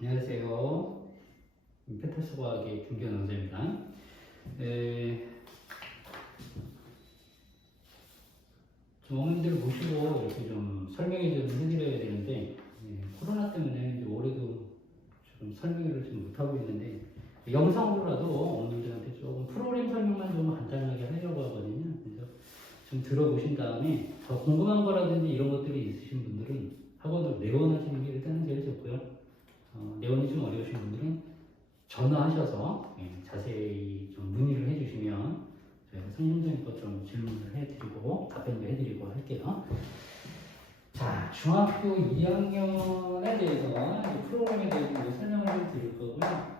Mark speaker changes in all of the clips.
Speaker 1: 안녕하세요. 페타스 과학의 김기현 원장입니다. 에, 좀 어머님들 모시고 이렇게 좀 설명을 좀 해드려야 되는데 예, 코로나 때문에 올해도 좀 설명을 좀 못하고 있는데 영상으로라도 어머님들한테 조금 프로그램 설명만 좀 간단하게 하려고 하거든요. 그래서 좀 들어보신 다음에 더 궁금한 거라든지 이런 것들이 있으신 분들은 학원으로 내원하시는 게 일단은 제일 좋고요. 어, 내원이 좀 어려우신 분들은 전화하셔서 예, 자세히 좀 문의를 해주시면 저희가 성심성의껏 좀 질문을 해드리고 답변도 해드리고 할게요. 자, 중학교 2학년에 대해서 이 프로그램에 대해서 설명을 좀 드릴 거고요.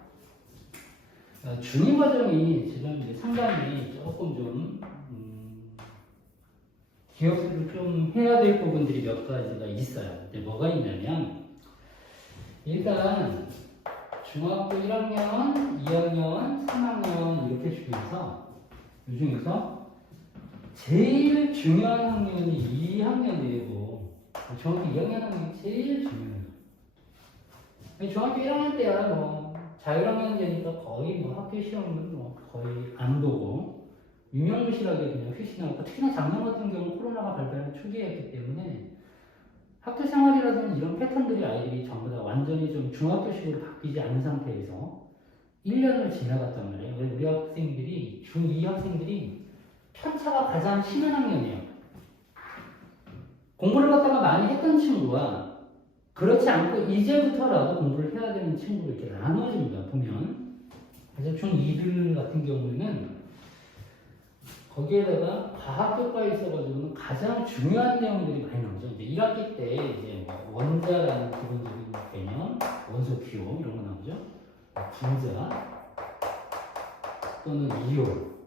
Speaker 1: 어, 중위 과정이 지금 상당히 조금 좀 음, 기억을 좀 해야 될 부분들이 몇 가지가 있어요. 근데 뭐가 있냐면 일단 중학교 1학년, 2학년, 3학년 이렇게 중에서 이 중에서 제일 중요한 학년이 2학년이고 중학교 2학년 학년이 제일 중요해요. 중학교 1학년 때야 뭐 자율학년제니까 거의 뭐 학교 시험은 뭐 거의 안 보고 유명무실하게 그냥 휘신하고 특히나 작년 같은 경우 코로나가 발발한 초기였기 때문에 학교 생활이라든지 이런 패턴들이 아이들이 전부 다 완전히 좀 중학교식으로 바뀌지 않은 상태에서 1년을 지나갔단 말이에요. 왜 우리 학생들이, 중2 학생들이 편차가 가장 심한 학년이에요. 공부를 갖다가 많이 했던 친구와 그렇지 않고 이제부터라도 공부를 해야 되는 친구를 이렇게 나눠집니다. 보면. 그래서 중2들 같은 경우에는 거기에다가 과학교과에 있어가지고는 가장 중요한 내용들이 많이 나오죠. 이제 1학기 때 이제 뭐 원자라는 기본적인 개념, 원소 기호 이런 거 나오죠. 분자 또는 이온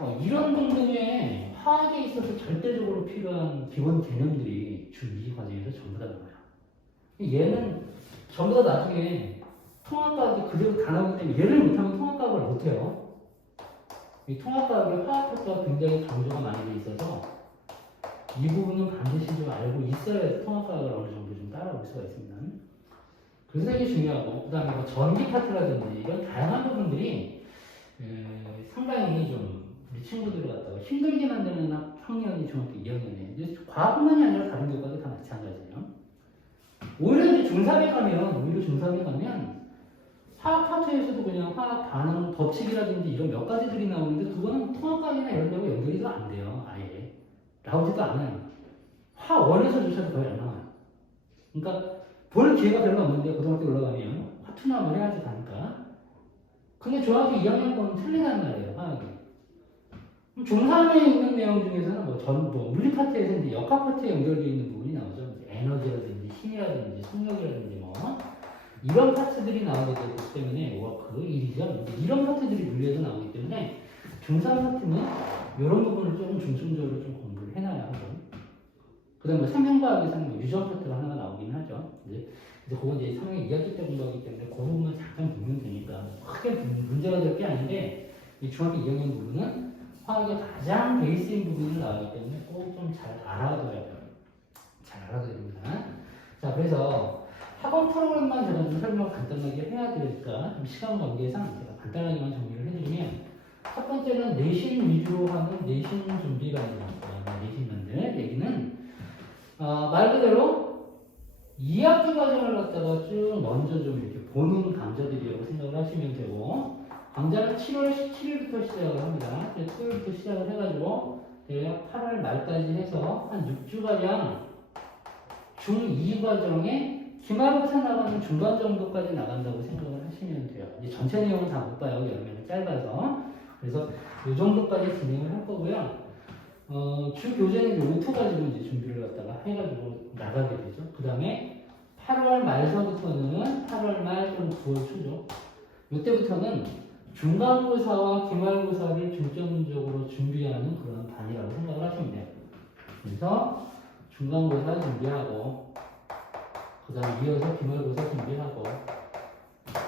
Speaker 1: 어, 이런 동등의 화학에 있어서 절대적으로 필요한 기본 개념들이 중2 과정에서 전부 다 나와요. 얘는 전부 다 나중에 통합과학이 그대로 다 나오기 때문에 얘를 못하면 통합과학을 못해요. 이 통합과학의 화학효과가 굉장히 강조가 많이 돼 있어서 이 부분은 반드시 좀 알고 있어야 통합과학을 어느 정도 좀 따라올 수가 있습니다. 그래서 이게 중요하고 그 다음에 뭐 전기 파트라든지 이런 다양한 부분들이 에, 상당히 좀 우리 친구들을 갖다가 힘들게 만드는 학- 학년이 중학교 2학년이에요. 과학뿐만이 아니라 다른 교과도 다 마찬가지예요. 오히려 이제 중3에 가면 오히려 중3에 가면 화학 파트에서도 그냥 화학 반응 법칙이라든지 이런 몇 가지들이 나오는데 그거는 통합과학이나 이런 데하고 연결이 더안 돼요. 아예. 나오지도 않아요. 화원에서조차도 거의 안 나와요. 그러니까 볼 기회가 별로 없는데 고등학교 올라가면 화투나 뭐 해야지 가니까. 근데 중학교 2학년 거는 틀리단 말이에요. 화학이. 그럼 중3에 있는 내용 중에서는 뭐 전, 뭐 물리 파트에서 이제 역학 파트에 연결되어 있는 부분이 나오죠. 에너지라든지 힘이라든지 속력이라든지 뭐 이런 파트들이 나오게 되기 때문에 와그 일이죠. 근데 이런 파트들이 물리에서 나오기 때문에 중3 파트는 이런 부분을 조금 중점적으로 좀 공부를 해놔야 하고 그 다음에 생명과학에서는 뭐 유전 파트가 하나가 나오긴 하죠. 이제, 이제 그건 이제 3학년 2학기 때 공부하기 때문에 그 부분만 잠깐 보면 되니까 크게 문- 문제가 될 게 아닌데 이 중학교 2학년 부분은 화학의 가장 베이스인 부분을 나오기 때문에 꼭 좀 잘 알아둬야 돼요. 잘 알아둬야 됩니다. 자, 그래서 학원 프로그램만 제가 좀 설명을 간단하게 해야 되니까 좀 시간 관계상 제가 간단하게만 정리를 해드리면 첫 번째는 내신 위주로 하는 내신 준비라는 거예요. 내신 만들 얘기는 어, 말 그대로 2학기 과정을 갖다가 쭉 먼저 좀 이렇게 보는 강좌들이라고 생각을 하시면 되고 강좌는 7월 17일부터 시작을 합니다. 토요일부터 시작을 해가지고 대략 8월 말까지 해서 한 6주가량 중2 과정에 기말고사 나가는 중간 정도까지 나간다고 생각을 하시면 돼요. 이제 전체 내용은 다 못 봐요. 여름에는 짧아서. 그래서 이 정도까지 진행을 할 거고요. 어, 주 교재는 오토 가지고 이제 준비를 갖다가 해가지고 나가게 되죠. 그 다음에 8월 말서부터는 8월 말 또는 9월 초죠. 이때부터는 중간고사와 기말고사를 중점적으로 준비하는 그런 반이라고 생각을 하시면 돼요. 그래서 중간고사 준비하고 그 다음 이어서 기말고사 준비하고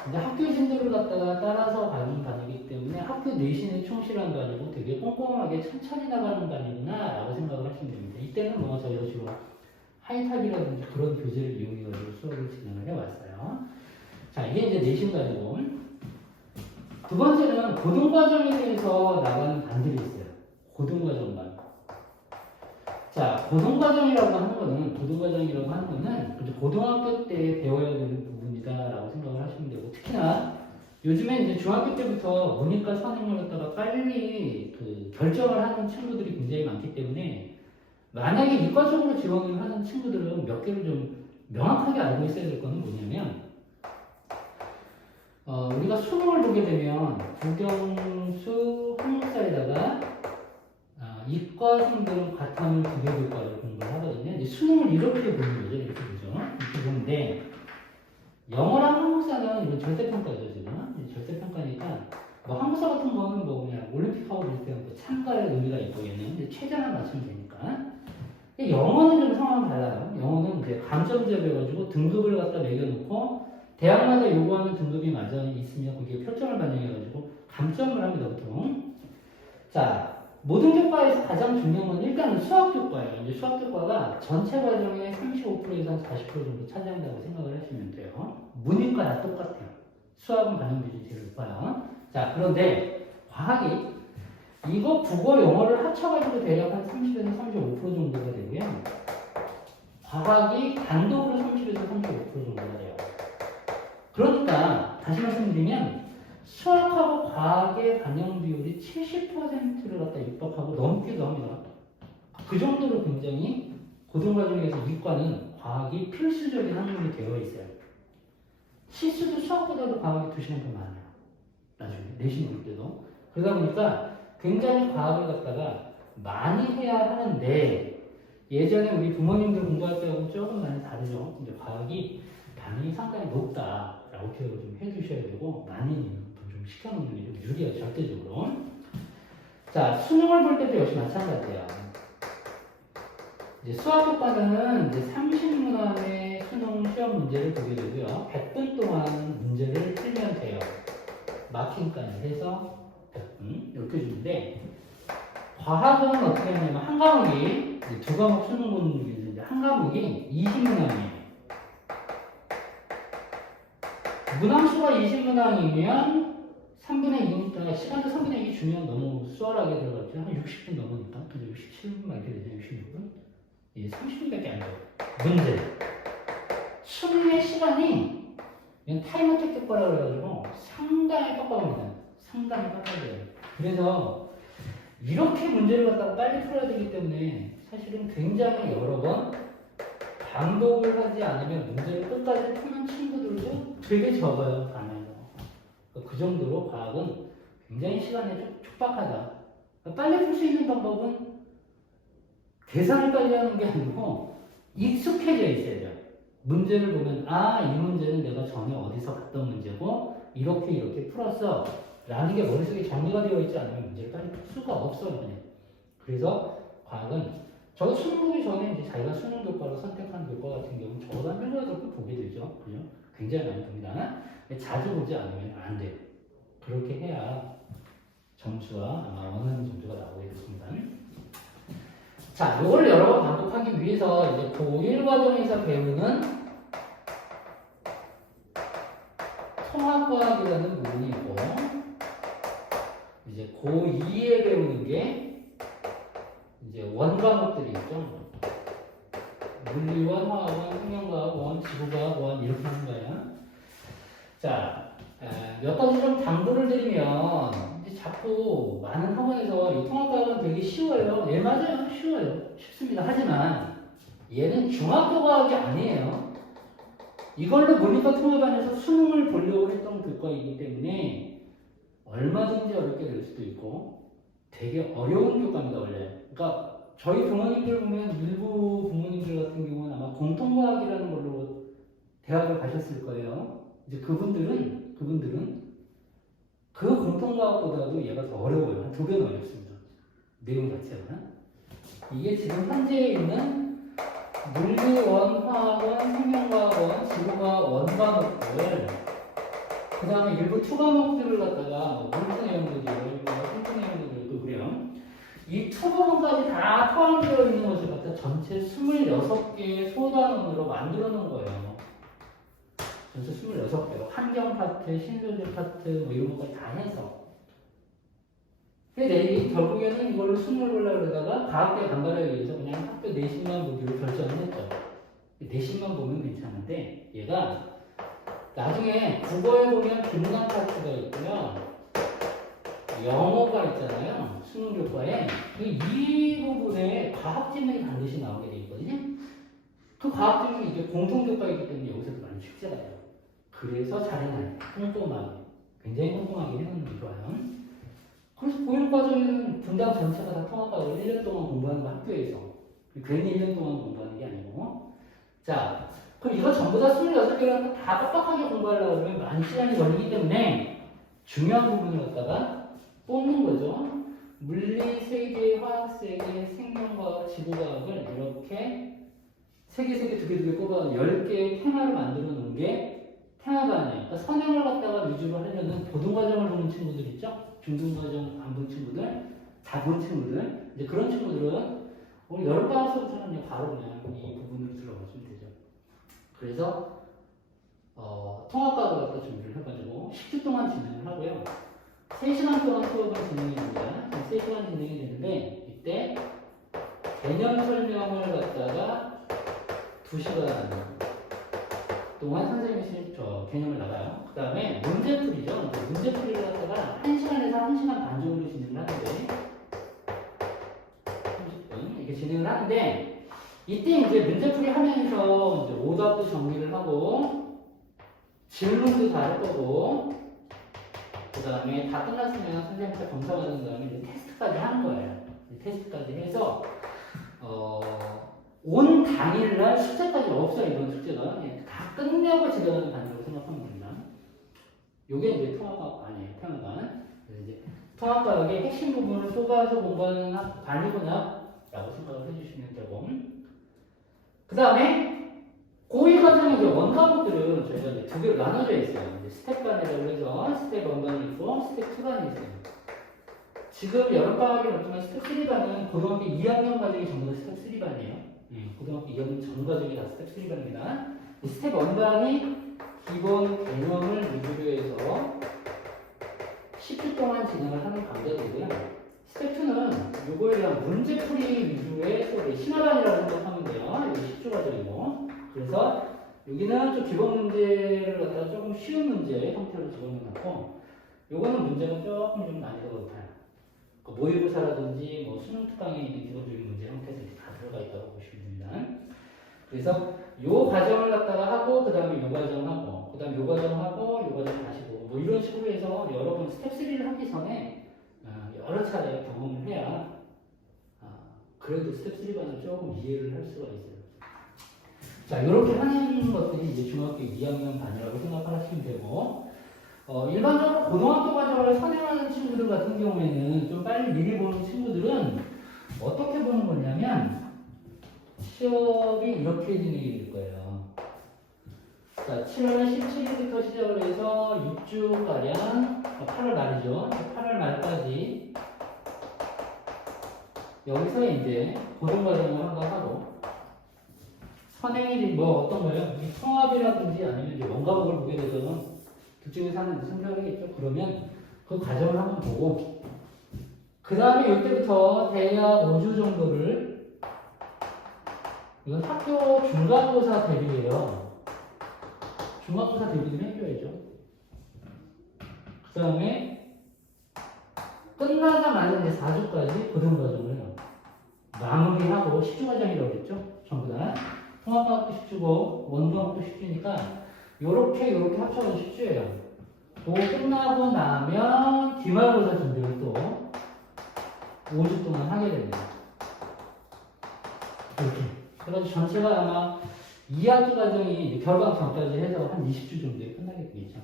Speaker 1: 이제 학교 진도를 갖다가 따라서 가는 반이기 때문에 학교 내신에 충실한 거 아니고 되게 꼼꼼하게 천천히 나가는 반이구나 라고 생각을 하시면 됩니다. 이때는 뭐 저희가 지금 하이탑이라든지 그런 교재를 이용해가지고 수업을 진행을 해왔어요. 자, 이게 이제 내신 가지고. 두 번째는 고등과정에 대해서 나가는 반들이 있어요. 고등과정반. 자, 고등과정이라고 하는 거는, 고등과정이라고 하는 거는, 고등학교 때 배워야 되는 부분이다라고 생각을 하시면 되고, 특히나 요즘에 이제 중학교 때부터 문이과 선행을 갖다가 빨리 그 결정을 하는 친구들이 굉장히 많기 때문에, 만약에 이과 쪽으로 지원을 하는 친구들은 몇 개를 좀 명확하게 알고 있어야 될 거는 뭐냐면, 어, 우리가 수능을 보게 되면 국영수 한국사에다가 아, 이과 생들은 과탐을 기계교과를 공부를 하거든요. 이제 수능을 이렇게 보는 거죠. 이렇게 보죠. 이렇게 보는데 영어랑 한국사는 이건 절대평가죠 지금. 절대평가니까 뭐 한국사 같은 거는 뭐 그냥 올림픽하고 비슷해요. 뭐 참가의 의미가 있고 얘는 이제 최저만 맞추면 되니까. 영어는 좀 상황이 달라요. 영어는 이제 감점제로 해가지고 등급을 갖다 매겨놓고 대학마다 요구하는 등급이 맞아 있으면 거기에 표점을 반영해가지고 감점을 합니다 보통. 자 모든 교과에서 가장 중요한 건 일단은 수학 교과예요. 이제 수학 교과가 전체 과정의 35% 이상 40% 정도 차지한다고 생각을 하시면 돼요. 문이과랑 똑같아요. 수학은 반영 비율이 제일 높아요. 자 그런데 과학이 이거 국어 영어를 합쳐가지고 대략 한 30에서 35% 정도가 되고요. 과학이 단독으로 30에서 35% 정도가 돼요. 그러니까 다시 말씀드리면 수학하고 과학의 반영 비율이 70%를 갖다 육박하고 넘기도 합니다. 그 정도로 굉장히 고등과정에서 이과는 과학이 필수적인 학문이 되어 있어요. 실수도 수학보다도 과학이 2시간 더 많아요. 나중에 내신 볼 때도. 그러다 보니까 굉장히 과학을 갖다가 많이 해야 하는데 예전에 우리 부모님들 공부할 때하고 조금 많이 다르죠. 이제 과학이 반응이 상당히 높다 기억을 좀 해주셔야 되고 많이 좀 시켜놓는 게좀 유리해요 절대적으로. 자 수능을 볼 때도 역시 마찬가지예요. 이제 수학 교과는 이제 30문항의 수능 시험 문제를 보게 되고요. 100분 동안 문제를 풀면 돼요. 마킹까지 해서 100분 이렇게 주는데 과학은 어떻게 하냐면 한 과목이 두 과목 수능 있는데 한 과목이 20문항이에요. 문항수가 20문항이면 3분의 2니까 시간도 3분의 2 주면 너무 수월하게 들어갔죠. 한 60분 넘으니까. 근데 67분 막 이렇게 되죠. 66분. 예, 30분밖에 안 돼요. 문제. 수능의 시간이 이건 타이머 택 거라고 해가지고 상당히 빡빡합니다. 상당히 빡빡해요. 그래서 이렇게 문제를 갖다가 빨리 풀어야 되기 때문에 사실은 굉장히 여러 번 반복을 하지 않으면 문제를 끝까지 푸는 친구들도 되게 적어요, 반에서. 그 정도로 과학은 굉장히 시간이 촉- 촉박하다. 빨리 풀 수 있는 방법은 계산을 빨리 하는 게 아니고 익숙해져 있어야 돼요. 문제를 보면 아, 이 문제는 내가 전에 어디서 봤던 문제고 이렇게 이렇게 풀었어. 라는 게 머릿속에 정리가 되어 있지 않으면 문제를 빨리 풀 수가 없어요. 그래서 과학은 저도 수능 보기 전에 이제 자기가 수능 교과로 선택한 교과 같은 경우는 저도 한번 보게 되죠. 그죠? 굉장히 많이 봅니다. 자주 보지 않으면 안 돼요. 그렇게 해야 점수와 아마 원하는 점수가 나오게 됐습니다. 자, 요거를 여러 번 반복하기 위해서 이제 고1 과정에서 배우는 통합과학이라는 부분이 있고 이제 고2에 배우는 게 이제 원 과목들이 있죠. 물리원, 화학원, 생명과학원, 지구과학원 이렇게 하는 거예요. 자, 에, 몇 가지 좀 당부를 드리면 자꾸 많은 학원에서 이 통합과학은 되게 쉬워요. 예, 맞아요. 쉬워요. 쉽습니다. 하지만 얘는 중학교 과학이 아니에요. 이걸로 모니터 통합안에서 수능을 보려고 했던 교과이기 때문에 얼마든지 어렵게 될 수도 있고 되게 어려운 교과입니다 원래. 그러니까 저희 부모님들 보면 일부 부모님들 같은 경우는 아마 공통과학이라는 걸로 대학을 가셨을 거예요. 이제 그분들은 그분들은 그 공통과학보다도 얘가 더 어려워요. 한 두 배는 어렵습니다. 내용 자체가. 이게 지금 현재 있는 물리원, 화학원, 생명과학원, 지구과학 원과목들 그 다음에 일부 투과목들을 갖다가 뭐 물리 내용들이, 뭐 생태 내용들도 그래요. 이 투과목까지 다 포함되어 있는 것을 갖다 전체 26개의 소단원으로 만들어 놓은 거예요. 전체 26개로 환경 파트, 신소재 파트 뭐 이런 것까지 다 해서 근데 결국에는 이걸로 보려고 그러다가 과학대 간발하기 위해서 그냥 학교 내신만 보기로 결정을 했죠. 내신만 보면 괜찮은데 얘가 나중에 국어에 보면 김난 파트가 있고요. 영어가 있잖아요. 수능 교과에 그이 부분에 과학 지능이 반드시 나오게 돼 있거든요. 그 과학 지능이 이제 공통 교과이기 때문에 여기서도 많이 숙제가 돼요. 그래서 잘해놔요. 꼼꼼하게. 굉장히 꼼꼼하게 해놓는 게 좋아요. 그래서 고일 과정에는 분당 전체가 다 통합하고 1년 동안 공부하는 거 학교에서. 괜히 1년 동안 공부하는 게 아니고. 자, 그럼 이거 전부 다 26개를 다 빡빡하게 공부하려고 그러면 많은 시간이 걸리기 때문에 중요한 부분을 갖다가 뽑는 거죠. 물리, 세계, 화학, 세계, 생명과학, 지구과학을 이렇게 세 개, 세 개, 두 개, 두개 뽑아 10개의 테마를 만들어 놓은 게 테마가 아니에요. 그러니까 선행을 갖다가 위주로 하려는 고등과정을 보는 친구들 있죠? 중등과정 안 본 친구들, 다 본 친구들. 이제 그런 친구들은 오늘 여름방학서부터는 그냥 바로 그냥 이 부분을 들어가시면 되죠. 그래서 어, 통합과학을 갖다 준비를 해가지고 10주 동안 진행을 하고요. 3시간 동안 수업을 진행이 됩니다. 3시간 진행이 되는데 이때 개념 설명을 갖다가 2시간 동안 선생님이 저 개념을 나가요. 그 다음에 문제풀이죠. 문제풀이를 갖다가 1시간에서 1시간 반 정도 진행을 하는데 30분 이렇게 진행을 하는데 이때 이제 문제풀이 하면서 이제 오답도 정리를 하고 질문도 다 할 거고 그 다음에 다 끝났으면 선생님한테 검사 받은 다음에 이제 테스트까지 하는 거예요. 이 테스트까지 해서 어, 온 당일날 숙제까지 없어요. 이번 숙제가 예, 다 끝내고 집에 가는 단위라고 생각하면 됩니다. 요게 이제 통합과학. 테마반. 그래서 이제 통합과학의 핵심 부분을 쏟아서 공부하는 학- 반이구나 라고 생각을 해주시면 되고 그 다음에 고2 같은 이제 원과목들은 저희가 두 개로 나눠져 있어요. 이제 스텝 반이라고 해서 스텝 1반이 있고 스텝 2반이 있어요. 지금 여름방학이 없지만 스텝 3반은 고등학교 2학년 과정이 전부 다 스텝 3반이에요. 예, 고등학교 2학년 전 과정이 다 스텝 3반입니다. 스텝 1반이 기본 개념을 위주로 해서 10주 동안 진행을 하는 강좌들이고요. 스텝 2는 요거에 대한 문제풀이 위주의 수업이 심화반이라고 생각하면 돼요. 이게 10주 과정이고. 그래서 여기는 좀 기본 문제를 갖다가 조금 쉬운 문제 형태로 집어넣고 요거는 문제가 조금 좀 난이도가 높아요. 그 모의고사라든지 뭐 수능 특강에 있는 기본적인 문제 형태들이 다 들어가 있다고 보시면 됩니다. 그래서 요 과정을 갖다가 하고 그 다음에 요 과정 하고 그 다음에 요 과정 하고 요 과정 다시 보고 뭐 이런 식으로 해서 여러분 스텝 3를 하기 전에 어, 여러 차례 경험을 해야 아, 그래도 스텝 3반을 조금 이해를 할 수가 있어요. 자, 이렇게 하는 것들이 이제 중학교 2학년 반이라고 생각하시면 되고, 어, 일반적으로 고등학교 과정을 선행하는 친구들 같은 경우에는 좀 빨리 미리 보는 친구들은 어떻게 보는 거냐면, 시험이 이렇게 진행이 될 거예요. 자, 7월 17일부터 시작을 해서 6주가량, 8월 말이죠. 8월 말까지 여기서 이제 고등과정을 한번 하고, 선행일이 뭐 어떤 거예요? 이 통합이라든지 아니면 이제 원과목을 보게 되면 둘 중에서 하나는 선택하겠죠. 그러면 그 과정을 한번 보고 그 다음에 이때부터 대략 5주 정도를 이건 학교 중간고사 대비예요. 중간고사 대비를 해줘야죠. 그 다음에 끝나자마자 이제 4주까지 고등 과정을 마무리하고 10주 과정이라고 그랬죠. 전부 다. 통합과학도 10주고 원과목도 10주니까 요렇게 요렇게 합쳐서 10주예요. 그거 끝나고 나면 기말고사 준비를 또 5주 동안 하게 됩니다. 이렇게. 그래가지고 전체가 아마 2학기 과정이 결방 전까지 해서 한 20주 정도에 끝나게 되겠죠.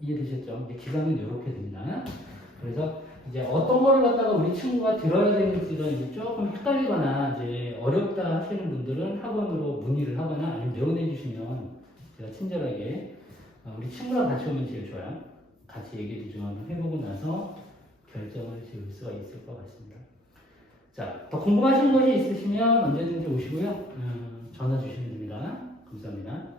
Speaker 1: 이해되셨죠? 기간은 이렇게 됩니다. 그래서 이제 어떤 거를 갖다가 우리 친구가 들어야 되는지가 조금 헷갈리거나 이제 어렵다 하시는 분들은 학원으로 문의를 하거나 아니면 내원해 주시면 제가 친절하게 어, 우리 친구랑 같이 오면 제일 좋아요. 같이 얘기도 좀 한번 해보고 나서 결정을 지을 수가 있을 것 같습니다. 자, 더 궁금하신 것이 있으시면 언제든지 오시고요. 음, 전화 주시면 됩니다. 감사합니다.